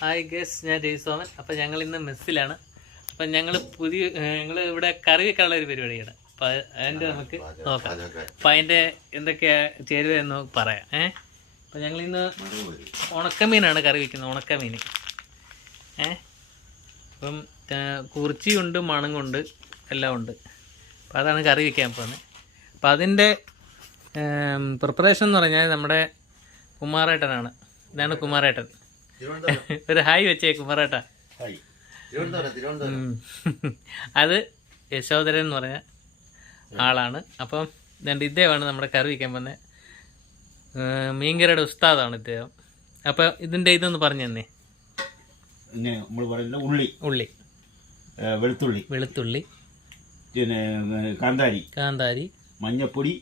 Hi guys, ഞാൻ ജയ്സോമൻ. അപ്പം ഞങ്ങൾ ഇന്ന് മെസ്സിലാണ്. അപ്പം ഞങ്ങൾ ഇവിടെ കറി വെക്കാനുള്ള ഒരു പരിപാടിയാണ്. അപ്പം അതിൻ്റെ നമുക്ക് നോക്കാം. അപ്പം അതിൻ്റെ എന്തൊക്കെയാ ചേരുവയെന്ന് പറയാം. അപ്പം ഞങ്ങളിന്ന് ഉണക്കമീനാണ് കറി വയ്ക്കുന്നത്. ഉണക്കമീൻ അപ്പം കുറിച്ചിയുണ്ട്, മണങ്ങുണ്ട്, എല്ലാം ഉണ്ട്. അപ്പം അതാണ് കറി വയ്ക്കാൻ പോകുന്നത്. അപ്പം അതിൻ്റെ പ്രിപ്പറേഷൻ എന്ന് പറഞ്ഞാൽ നമ്മുടെ കുമാരേട്ടനാണ്. ഇതാണ് കുമാരേട്ടൻ. ഒരു ഹായ് വെച്ചേ കുമാരേട്ടാ. അത് യശോധരൻ എന്ന് പറഞ്ഞ ആളാണ്. അപ്പം ഇദ്ദേഹമാണ് നമ്മുടെ കറി വയ്ക്കാൻ പോകുന്നത്. മീൻകറിയുടെ ഉസ്താദാണ് ഇദ്ദേഹം. അപ്പം ഇതിൻ്റെ ഇതൊന്ന് പറഞ്ഞു തന്നെ. ഉള്ളി, വെളുത്തുള്ളി, പിന്നെ കാന്താരി, മഞ്ഞപ്പൊടി,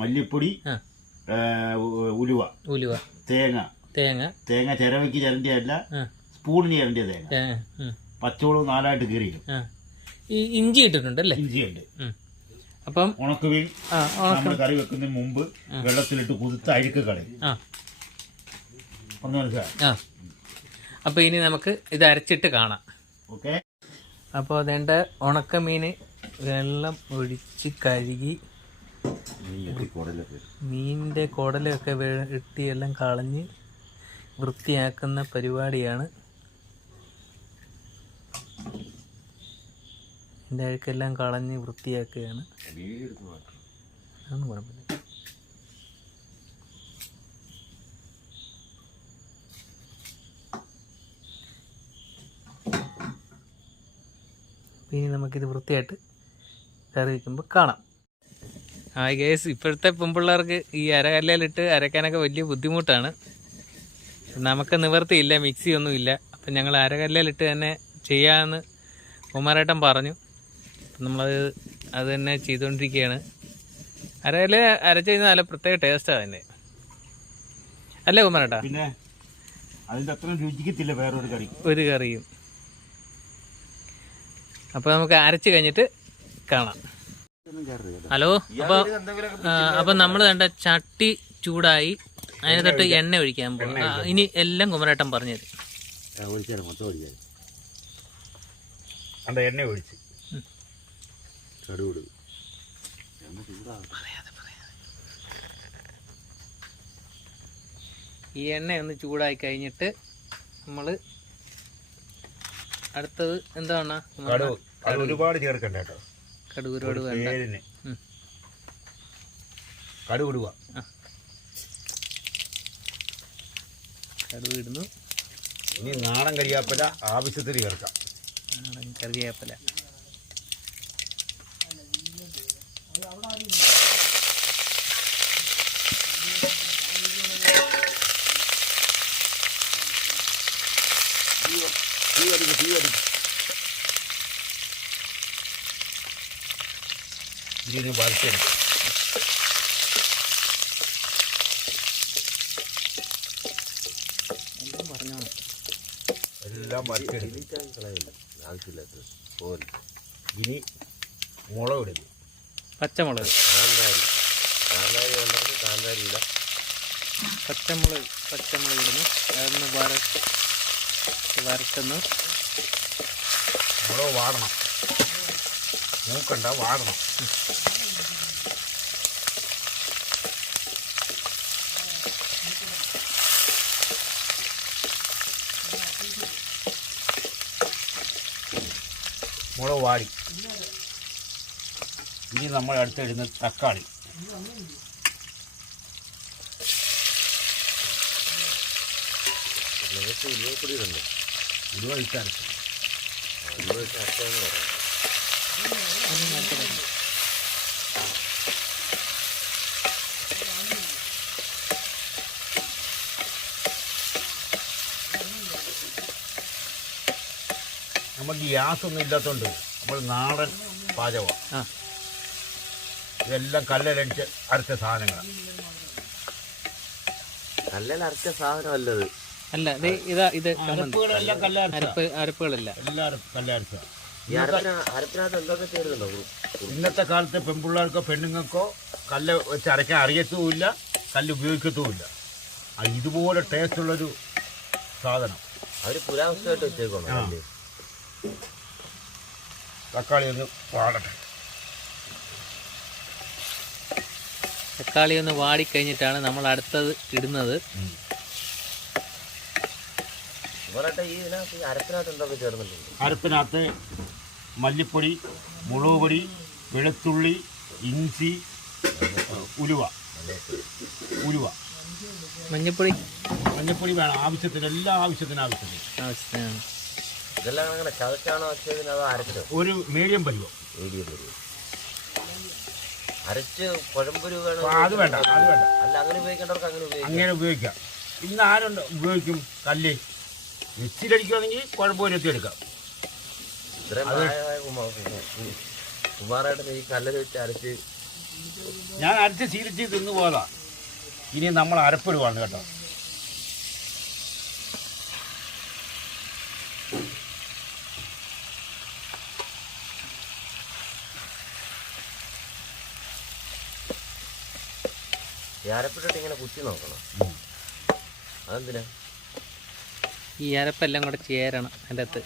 മല്ലിപ്പൊടി, ഉലുവ, തേങ്ങ ചിരവയ്ക്ക് ചിരണ്ടിയല്ല, സ്പൂണിന് ചിരണ്ടിയ തേങ്ങ, പച്ചമുളക് 4 കീറിയിടും. ഈ ഇഞ്ചി ഇട്ടിട്ടുണ്ടല്ലേ? ഇഞ്ചിയുണ്ട്. അപ്പം ഉണക്കമീൻ നമ്മൾ കറി വെക്കുന്നതിന് മുമ്പ് വെള്ളത്തിലിട്ട് കുതിർത്ത് അഴുക്ക് കളയും. ഒന്ന് മനസ്സിലായി. അപ്പോൾ ഇനി നമുക്ക് ഇത് അരച്ചിട്ട് കാണാം. ഓക്കെ. അപ്പോൾ അതേണ്ട ഉണക്കമീൻ വെള്ളം ഒഴിച്ച് കഴുകി മീനിൻ്റെ കുടലൊക്കെ വെട്ടി എല്ലാം കളഞ്ഞ് വൃത്തിയാക്കുന്ന പരിപാടിയാണ്. എൻ്റെ അഴുക്കെല്ലാം കളഞ്ഞ് വൃത്തിയാക്കുകയാണ്. അതൊന്നും കുഴപ്പമില്ല. ഇനി നമുക്കിത് വൃത്തിയായിട്ട് കറി വയ്ക്കുമ്പോൾ കാണാം. ഗേസ്, ഇപ്പോഴത്തെ പെൺപിള്ളേർക്ക് ഈ അരകല്ലിലിട്ട് അരയ്ക്കാനൊക്കെ വലിയ ബുദ്ധിമുട്ടാണ്. നമുക്ക് നിവർത്തിയില്ല, മിക്സി ഒന്നുമില്ല. അപ്പം ഞങ്ങൾ അരകല്ലിലിട്ട് തന്നെ ചെയ്യാമെന്ന് കുമാരേട്ടൻ പറഞ്ഞു. അപ്പം അത് തന്നെ ചെയ്തുകൊണ്ടിരിക്കുകയാണ്. അരകല്ല് അരച്ച് കഴിഞ്ഞാൽ നല്ല പ്രത്യേക ടേസ്റ്റാണ് അതിൻ്റെ, അല്ലേ കുമാരേട്ടാ? പിന്നെ അതിൻ്റെ അത്ര രുചിക്കത്തില്ല വേറൊരു ഒരു കറിയും. അപ്പോൾ നമുക്ക് അരച്ച് കഴിഞ്ഞിട്ട് കാണാം. ഹലോ. അപ്പം നമ്മൾ കണ്ട ചട്ടി ചൂടായി, അതിന് തൊട്ട് എണ്ണ ഒഴിക്കാൻ പോകും. ഇനി എല്ലാം കുമരേട്ടൻ പറഞ്ഞു തരും. എണ്ണ ഒഴിച്ച് ഈ എണ്ണ ഒന്ന് ചൂടായി കഴിഞ്ഞിട്ട് നമ്മൾ അടുത്തത് എന്താണ്? ഒരുപാട് ചേർക്കണ്ട കേട്ടോ. കടുക് ഒരുപാട് വേണ്ട. കടുക് ഇടുക. കടുക് ഇടുന്നു. ഇനി നാടൻ കരിയാപ്പല ആവശ്യത്തിന് ചേർക്കാം. നാടൻ കറിവേപ്പില. ഇതിന് വരച്ചെടുക്കും. എല്ലാം വരച്ചെടുക്കും. ഇനി മുളക് ഇടുന്നു. പച്ചമുളക്, പച്ചമുളക് ഇടുന്നു. അതൊന്ന് വരട്ടുന്നു. മുളക് വാടണം, മൂക്കണ്ട, വാടണം. മുളക് വാടി. ഇനി നമ്മൾ അടുത്തിടുന്ന തക്കാളി. നമുക്ക് ഗ്യാസൊന്നും ഇല്ലാത്തതുകൊണ്ട് നമ്മൾ നാടൻ പാചകമാണ്. ഇതെല്ലാം കല്ലിലടിച്ച് അരച്ച സാധനങ്ങളാണ്. കല്ലിലരച്ച സാധനമല്ലത്. അല്ല, ഇത് അരപ്പുകളല്ല, എല്ലാവരും കല്ലരച്ച. അരപ്പിനകത്ത് എന്തൊക്കെ ചേരുന്നുണ്ടോ? ഇന്നത്തെ കാലത്ത് പെൺപിള്ളേർക്കോ പെണ്ണുങ്ങൾക്കോ കല്ല് വെച്ച് അരയ്ക്കാൻ അറിയത്തുമില്ല, കല്ല് ഉപയോഗിക്കത്തുമില്ല. ഇതുപോലെ ടേസ്റ്റുള്ളൊരു സാധനം. അവര് പുരാവസ്ഥയായിട്ട് വെച്ചേക്കോണം അല്ലേ? തക്കാളി ഒന്ന് വാടട്ടെ. തക്കാളി ഒന്ന് വാടിക്കഴിഞ്ഞിട്ടാണ് നമ്മൾ അടുത്തത് ഇടുന്നത്. ഇവരുടെ ഈ അരപ്പിനകത്ത് എന്തൊക്കെ ചേർന്നിട്ടുണ്ട്? അരപ്പിനകത്ത് മല്ലിപ്പൊടി, മുളക് പൊടി, വെളുത്തുള്ളി, ഇഞ്ചി, ഉലുവ. മഞ്ഞപ്പൊടി വേണം ആവശ്യത്തിന്, എല്ലാ ആവശ്യത്തിനാണ്. ഇതെല്ലാം അങ്ങനെ ചതച്ചാണോ വെച്ചതിന് അതോ അരച്ചോ? ഒരു മീഡിയം പരുവം. അരച്ച് കുഴമ്പൊരു വേണം. അത് വേണ്ട. അല്ല, അങ്ങനെ ഉപയോഗിക്കേണ്ടവർക്ക് അങ്ങനെ ഉപയോഗിക്കാം. ഇന്ന് ആരുണ്ട് ഉപയോഗിക്കും കല്ല്. മിക്സിയിലടിക്കുകയാണെങ്കിൽ കുഴമ്പൊരുത്തി എടുക്കാം. കുമാറായിട്ട് ഈ കല്ലിൽ വെച്ച് അരച്ച് ഞാൻ അരച്ച് ശീലിച്ച് തിന്നു പോകാ. ഇനി നമ്മൾ അരപ്പിടുവാണ് കേട്ടോ. ഈ അരപ്പിട്ടിട്ട് ഇങ്ങനെ കുത്തി നോക്കണം. അതെന്തിനാ? ഈ അരപ്പെല്ലാം കൂടെ ചേരണം അതിൻ്റെ അകത്ത്.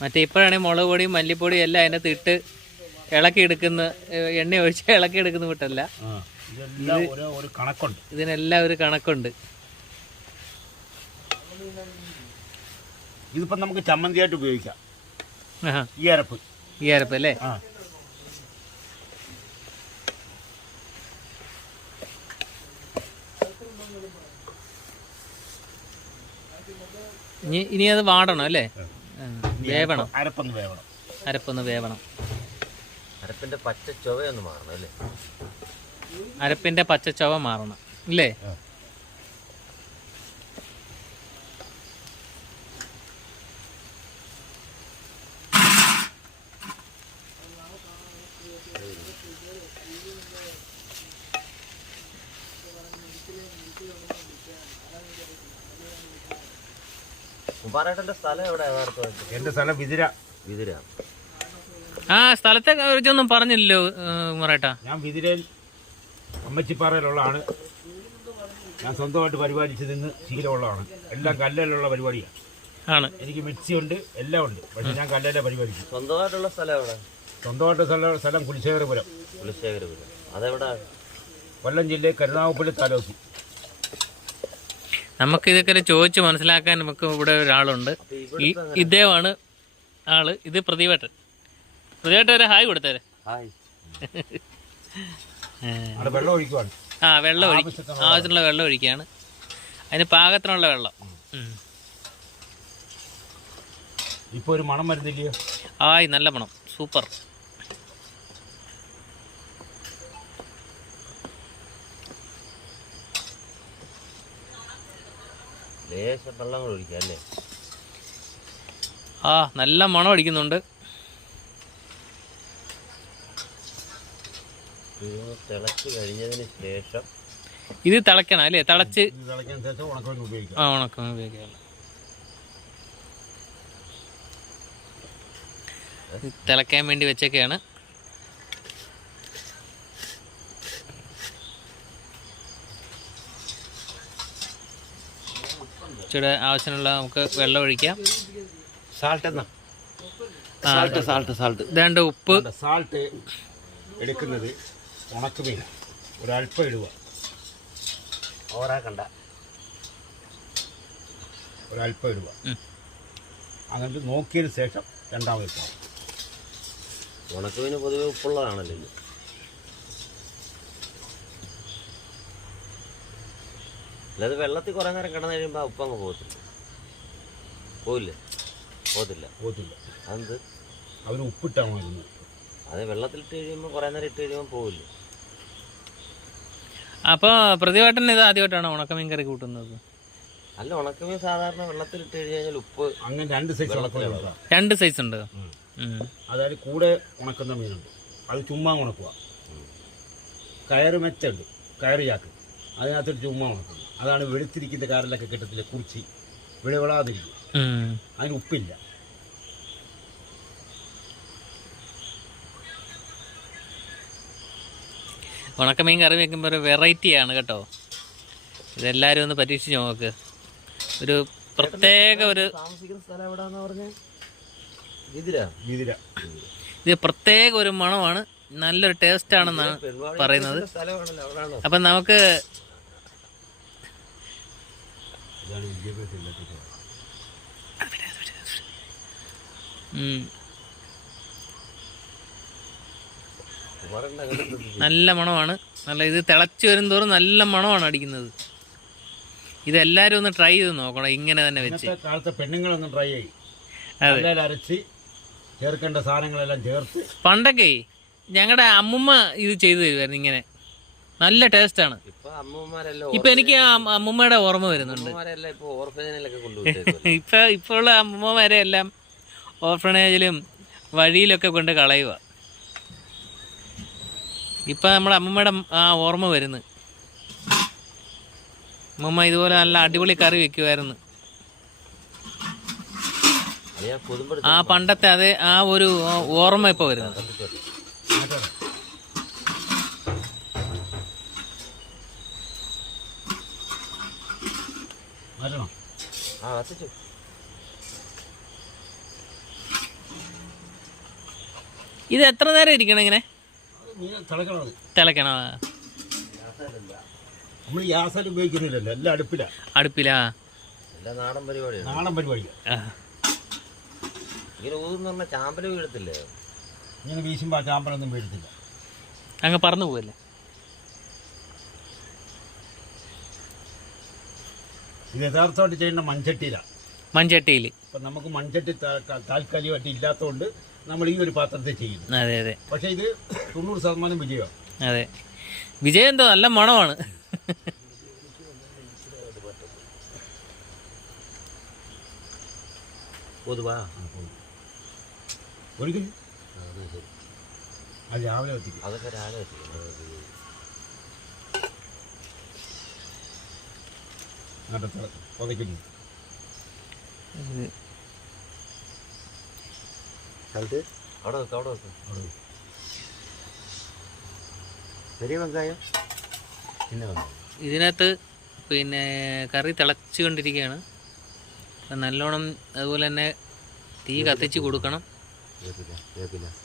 മറ്റേ ഇപ്പോഴാണെങ്കിൽ മുളക് പൊടിയും മല്ലിപ്പൊടിയും എല്ലാം അതിൻ്റെ അകത്ത് ഇട്ട് ഇളക്കി എടുക്കുന്ന, എണ്ണ ഒഴിച്ച് ഇളക്കി എടുക്കുന്ന വിട്ടല്ല. ഒരു കണക്കുണ്ട്, ഇതിനെല്ലാം ഒരു കണക്കുണ്ട്. ഇതിപ്പം നമുക്ക് ചമ്മന്തിയായിട്ട് ഉപയോഗിക്കാം. ഈ അരപ്പ് അല്ലേ? ഇനി അത് വാടണം അല്ലേ? വേവണം. അരപ്പൊന്ന് വേവണം. അരപ്പിന്റെ പച്ച ചൊവയൊന്ന് മാറണം അല്ലേ? അരപ്പിന്റെ പച്ച ചൊവ മാറണം അല്ലേ? കുമാരേട്ടന്റെ സ്ഥലം എവിടെ? എന്റെ സ്ഥലം വിതിര. ആ സ്ഥലത്തെ കുറിച്ചൊന്നും പറഞ്ഞില്ലല്ലോ കുമാരേട്ടാ. ഞാൻ വിതിരയിൽ അമ്മച്ചിപ്പാറയിലുള്ളതാണ്. ഞാൻ സ്വന്തമായിട്ട് പരിപാലിച്ച് നിന്ന് ശീലമുള്ളതാണ്. എല്ലാം കല്ലിലുള്ള പരിപാടിയാണ്. എനിക്ക് മിക്സി ഉണ്ട്, എല്ലാം ഉണ്ട്. പക്ഷെ ഞാൻ കല്ലിലെ പരിപാലിക്കും. സ്വന്തമായിട്ടുള്ള സ്ഥലം എവിടെ? സ്വന്തമായിട്ട് സ്ഥലം കുലശേഖരപുരം. അതെവിടെ? കൊല്ലം ജില്ലയിൽ കരുനാഗപ്പള്ളി താലൂക്ക്. നമുക്ക് ഇതൊക്കെ ചോദിച്ച് മനസ്സിലാക്കാൻ നമുക്ക് ഇവിടെ ഒരാളുണ്ട്. ഇദ്ദേഹമാണ് ആള്. ഇത് പ്രതിവേട്ടൻ. പ്രതിവേട്ടൻ ഹായ് കൊടുത്തേരെ. വെള്ളം ഒഴിക്കുവാണ്. വെള്ളം ആവശ്യത്തിനുള്ള വെള്ളം ഒഴിക്കുകയാണ്. അതിന് പാകത്തിനുള്ള വെള്ളം. ഇപ്പൊ ഒരു മണം വരുന്നില്ലയോ? നല്ല മണം, സൂപ്പർ. ലേശം വെള്ളം കൂടെ ഒഴിക്കാം അല്ലേ? നല്ല മണം അടിക്കുന്നുണ്ട്. തിളച്ച് കഴിഞ്ഞതിന് ശേഷം ഇത് തിളക്കണം അല്ലേ? തിളച്ച് ഉണക്കം ഉപയോഗിക്കാം. തിളക്കാൻ വേണ്ടി വെച്ചൊക്കെയാണ്. ഇച്ചിരി ആവശ്യമുള്ള നമുക്ക് വെള്ളം ഒഴിക്കാം. ഇതാണ്ട് ഉപ്പ്. സാൾട്ട് എടുക്കുന്നത് ഉണക്കുമീൻ ഒരല്പം ഇടുക. ഓരാക്കണ്ട, ഒരല്പം ഇടുക. എന്നിട്ട് നോക്കിയതിന് ശേഷം രണ്ടാമത് ഇട്ടാൽ. ഉണക്കുമീന് പൊതുവെ ഉപ്പുള്ളതാണല്ലോ ഇത്. അല്ലാതെ വെള്ളത്തിൽ കുറേ നേരം കിടന്നു കഴിയുമ്പോൾ ഉപ്പങ്ങ് പോകത്തില്ല. അതെന്ത്? അവർ ഉപ്പിട്ടാണോ ഇരുന്നത്? അത് വെള്ളത്തിലിട്ട് കഴിയുമ്പോൾ കുറേ നേരം ഇട്ട് കഴിയുമ്പോൾ പോകില്ല. അപ്പോൾ പ്രതിവേട്ടൻ ഇത് ആദ്യമായിട്ടാണ് ഉണക്കമീൻ കറി കൂട്ടുന്നത്? അല്ല, ഉണക്കമീൻ സാധാരണ വെള്ളത്തിലിട്ട് കഴിഞ്ഞാൽ ഉപ്പ് അങ്ങനെ രണ്ട് സൈസ് ഉണ്ട്. അതായത് കൂടെ ഉണക്കുന്ന മീനുണ്ട്, അത് ചുമ്മാ ഉണക്കുക. കയറ് മെച്ചുണ്ട്, കയറ് ചാക്ക്, അതിനകത്തൊരു ചുമ്മാ ഉണക്കുന്നു. അതാണ് വെളുത്തിരിക്കുന്ന കാറിലൊക്കെ കിട്ടത്തില്ല, കുറിച്ച് വിളവിളാതിരിക്കും. അതിന് ഉപ്പില്ല. ഉണക്കമീൻ കറി വെക്കുമ്പോൾ ഒരു വെറൈറ്റിയാണ് കേട്ടോ. ഇതെല്ലാവരും ഒന്ന് പരീക്ഷിച്ച് നോക്ക്. ഒരു പ്രത്യേക ഒരു താമസിക്കുന്ന സ്ഥലം എവിടാന്ന് പറഞ്ഞ ഇതിലാ ഇത് പ്രത്യേക ഒരു മണമാണ്, നല്ലൊരു ടേസ്റ്റ് ആണെന്നാണ് പറയുന്നത്. സ്ഥലമാണല്ലോ അവിടാണോ. അപ്പം നമുക്ക് നല്ല മണമാണ്. നല്ല ഇത് തിളച്ച് വരുന്തോറും നല്ല മണമാണ് അടിക്കുന്നത്. ഇതെല്ലാവരും ഒന്ന് ട്രൈ ചെയ്ത് നോക്കണം ഇങ്ങനെ തന്നെ വെച്ച്. ഇന്നത്തെ കാലത്തെ പെണ്ണുങ്ങളൊന്നും ട്രൈ ചെയ്യും. കല്ലിൽ അരച്ച് ചേർക്കേണ്ട സാധനങ്ങളെല്ലാം ചേർത്ത്. പണ്ടൊക്കെ ഞങ്ങളുടെ അമ്മുമ്മ ഇത് ചെയ്തു തരുമായിരുന്നു ഇങ്ങനെ. നല്ല ടേസ്റ്റാണ്. ഇപ്പൊ എനിക്ക് ആ അമ്മുമ്മയുടെ ഓർമ്മ വരുന്നുണ്ട്. ഇപ്പൊ ഉള്ള അമ്മുമ്മമാരെ എല്ലാം ഓർഫണേജിലും വഴിയിലൊക്കെ കൊണ്ട് കളയുക. ഇപ്പൊ നമ്മുടെ അമ്മമ്മയുടെ ആ ഓർമ്മ വരുന്നു. അമ്മമ്മ ഇതുപോലെ നല്ല അടിപൊളി കറി വെക്കുമായിരുന്നു. ആ പണ്ടത്തെ അതേ ആ ഒരു ഓർമ്മ ഇപ്പൊ വരുന്നു. ഇത് എത്ര നേരം ഇരിക്കണം ഇങ്ങനെ? തിളക്കണോ? നമ്മൾ ഗ്യാസ് ഉപയോഗിക്കുന്നില്ലല്ലോ, എല്ലാം അടുപ്പിലാ. നാടൻ പരിപാടിയാ. ഇങ്ങനെ ഊതെന്ന് പറഞ്ഞാൽ ചാമ്പല് വീഴത്തില്ലേ? ഇങ്ങനെ വീശുമ്പോ ചാമ്പലൊന്നും വീഴത്തില്ല, അങ്ങ് പറന്നു പോവല്ലേ. ഇത് യഥാർത്ഥമായിട്ട് ചെയ്യേണ്ട മൺചട്ടിയിൽ. ഇപ്പൊ നമുക്ക് മൺചട്ടി താൽക്കാലികമായിട്ട് ഇല്ലാത്തതുകൊണ്ട് നമ്മൾ ഈ ഒരു പാത്രത്തിൽ ചെയ്യുന്നു. അതെ അതെ. പക്ഷെ ഇത് 90% വിജയമാണ്. അതെ, വിജയം എന്തോ നല്ല മണമാണ്. ഒരിക്കലും അത് രാവിലെ എത്തിക്കും. അതൊക്കെ രാവിലെ പുതയ്ക്കുന്നു. അവിടെ ചെറിയ വെങ്കായം പിന്നെ ഇതിനകത്ത് പിന്നെ കറി തിളച്ചു കൊണ്ടിരിക്കുകയാണ്. നല്ലോണം അതുപോലെ തന്നെ തീ കത്തിച്ച് കൊടുക്കണം.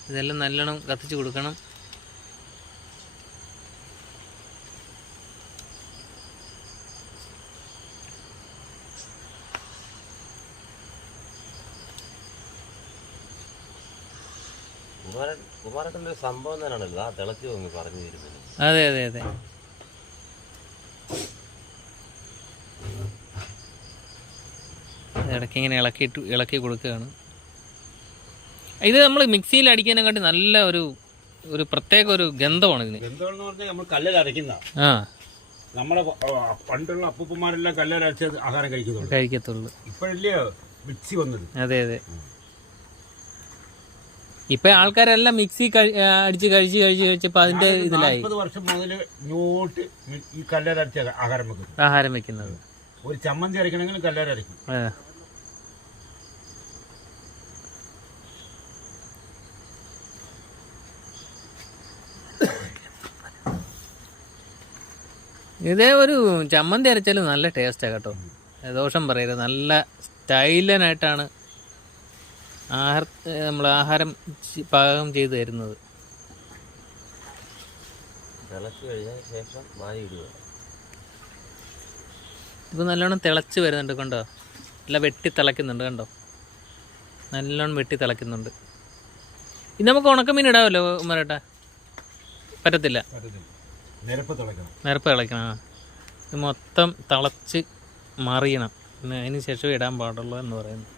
ഇതെല്ലാം നല്ലോണം കത്തിച്ച് കൊടുക്കണം. കുമാരേട്ടൻ്റെ ഒരു സംഭവം തന്നെയാണല്ലോ ആ തിളച്ചു പോങ്ങി പറഞ്ഞു തരുന്നത്. അതെ അതെ അതെ. ഇടയ്ക്ക് ഇങ്ങനെ ഇളക്കി കൊടുക്കുകയാണ്. ഇത് നമ്മൾ മിക്സിയിൽ അടിക്കാനെക്കാട്ടി നല്ല ഒരു പ്രത്യേക ഒരു ഗന്ധമാണ് ഇതിന്. ഗന്ധമെന്ന് പറഞ്ഞാൽ നമ്മൾ കല്ലിൽ അരയ്ക്കുന്ന. നമ്മുടെ പണ്ടുള്ള അപ്പൂപ്പന്മാരെല്ലാം കല്ലിൽ അരച്ച് ആഹാരം കഴിക്കത്തുള്ളൂ. ഇപ്പോഴല്ലേ മിക്സി വന്നത്. അതെ അതെ. ഇപ്പൊ ആൾക്കാരെല്ലാം മിക്സി അടിച്ച് കഴിച്ചപ്പോ അതിന്റെ ഇതിലായി. 40 വർഷം മുതൽ ഇങ്ങോട്ട് ഈ കല്ലിലരച്ച ആഹാരം വെക്കുന്നത്. ഒരു ചമ്മന്തി അരയ്ക്കണമെങ്കിൽ കല്ലിലരയ്ക്കും. ഇതേ ഒരു ചമ്മന്തി അരച്ചാലും നല്ല ടേസ്റ്റാണ് കേട്ടോ. ദോഷം പറയരുത്. നല്ല സ്റ്റൈലനായിട്ടാണ് നമ്മൾ ആഹാരം പാകം ചെയ്ത് തരുന്നത്. ഇപ്പം നല്ലോണം തിളച്ച് വരുന്നുണ്ട് കണ്ടോ. നല്ല വെട്ടി തിളയ്ക്കുന്നുണ്ട് കണ്ടോ. നല്ലോണം വെട്ടി തിളയ്ക്കുന്നുണ്ട്. ഇത് നമുക്ക് ഉണക്കമീൻ ഇടാമല്ലോ മരട്ടാ? പറ്റത്തില്ല, നിരപ്പ് തിളയ്ക്കണം. ഇത് മൊത്തം തിളച്ച് മറിയണം. പിന്നെ അതിന് ശേഷം ഇടാൻ പാടുള്ളൂ എന്ന് പറയുന്നു.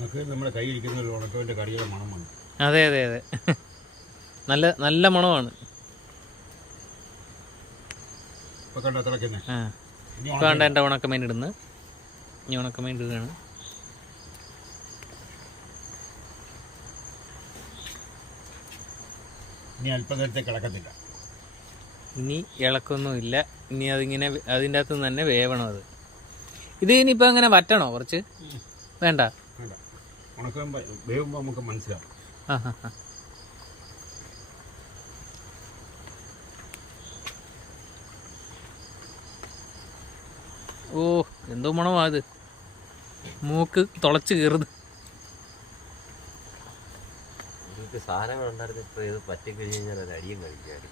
ഉണക്ക് നമ്മുടെ കയ്യിരിക്കുന്ന ഒരു ഉണക്കവിൻ്റെ കറിയുടെ മണമാണ്. അതെ അതെ അതെ, നല്ല നല്ല മണമാണ്. ഇപ്പം കണ്ടോ തിളയ്ക്കുന്നത്. ആ ഇനി ഇപ്പോൾ കണ്ട എൻ്റെ ഉണക്കമീൻ ഇടുന്നു. ഇനി ഉണക്കമീൻ ഇടുകയാണ്. ഇനി അല്പം നേരത്തേക്ക് ഇളക്കത്തില്ല. ഇനി ഇളക്കൊന്നുമില്ല. ഇനി അതിങ്ങനെ അതിൻ്റെ അകത്ത് നിന്ന് തന്നെ വേവണം അത്. ഇത് ഇനിയിപ്പോൾ അങ്ങനെ വറ്റണോ കുറച്ച്? വേണ്ട, വേണ്ട. ഉണക്കുമ്പോൾ വേവുമ്പോൾ നമുക്ക് മനസ്സിലാവും. ആ ഹാ ഹാ. ഓ എന്തോ മണമാ ഇത്, മൂക്ക് തുളച്ച് കയറുന്നു. എനിക്ക് സാധനങ്ങൾ ഉണ്ടായിരുന്നു. ഇപ്പോൾ ഇത് പറ്റിക്കഴിഞ്ഞ് കഴിഞ്ഞാൽ ഒരു അടിയും കഴിക്കാറ്.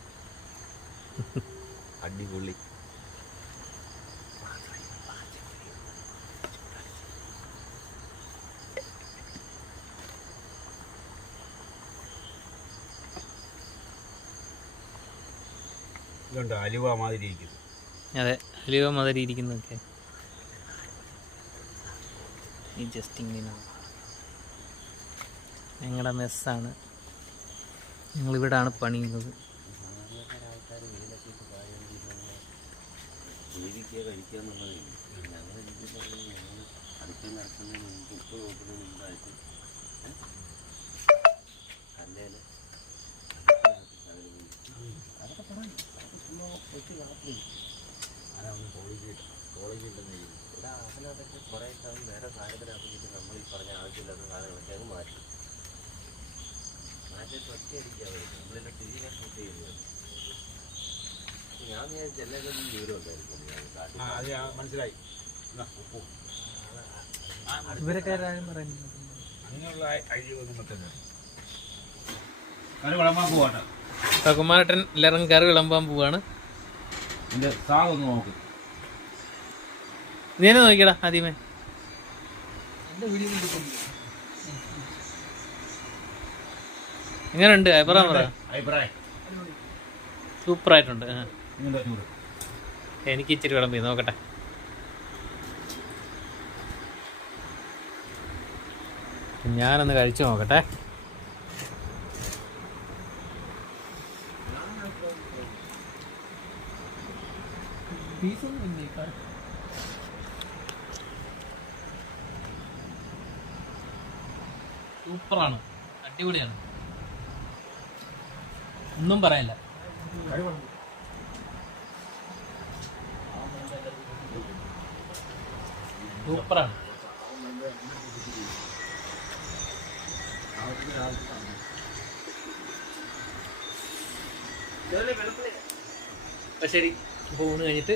അടിപൊളി. ഇതുണ്ട് അലുവ മാതിരി ഇരിക്കുന്നു. അതെ, അലുവ മാതിരി ഇരിക്കുന്നതൊക്കെ ഈ ജസ്റ്റ് ഇങ്ങനെ ഞങ്ങളുടെ മെസ്സാണ്. ഞങ്ങളിവിടാണ് പണിയുന്നത്. ജീവിക്കുക കഴിക്കുക എന്നുള്ളത് ഞങ്ങൾ അടുത്ത് നടക്കുന്നതിന് മുമ്പ് ഉപ്പ് നോക്കുന്നതിന് മുമ്പായിട്ട് അല്ലേൽ അതൊക്കെ പറയും. ഇവിടെ അതിനകത്തൊക്കെ കുറേ കാലം വേറെ സാധനത്തിനാക്കിയിട്ട് നമ്മൾ ഈ പറഞ്ഞ ആവശ്യമില്ലാത്ത സാധനങ്ങളൊക്കെ അങ്ങ് മാറ്റും. മാറ്റിയിട്ട് ഒറ്റയടിക്കാൻ വരും. നമ്മളിവിടെ തിരികെ ഷൂട്ട് ചെയ്യുന്നത്. ഞാൻ വിചാരിച്ച എല്ലാവരും വിവരം ഉണ്ടായിരിക്കും. മനസ്സിലായി. ഇവരൊക്കെ ആരും പറയുന്നില്ല. അങ്ങനെയുള്ള ഐഡിയൊന്നും പറ്റുന്നില്ല. കറി വിളമ്പാൻ പോവാട്ടോ. കുമാരേട്ടൻ എല്ലാവരും കറി വിളമ്പാൻ പോവാണ്. എൻ്റെ സാഗൊന്ന് നോക്ക്. നീ തന്നെ നോക്കിയടാ ആദ്യമേ. എങ്ങനെയുണ്ട് അഭിപ്രായം പറ. അഭിപ്രായം സൂപ്പറായിട്ടുണ്ട്. ഇങ്ങനത്തെ ചൂട്. എനിക്ക് ഇച്ചിരി വിളമ്പി നോക്കട്ടെ. ഞാനൊന്ന് കഴിച്ചു നോക്കട്ടെ. സൂപ്പറാണ്, അടിപൊളിയാണ്, ഒന്നും പറയാനില്ല. സൂപ്പറാണ്. ശരി, അപ്പോൾ ഊണ് കഴിഞ്ഞിട്ട്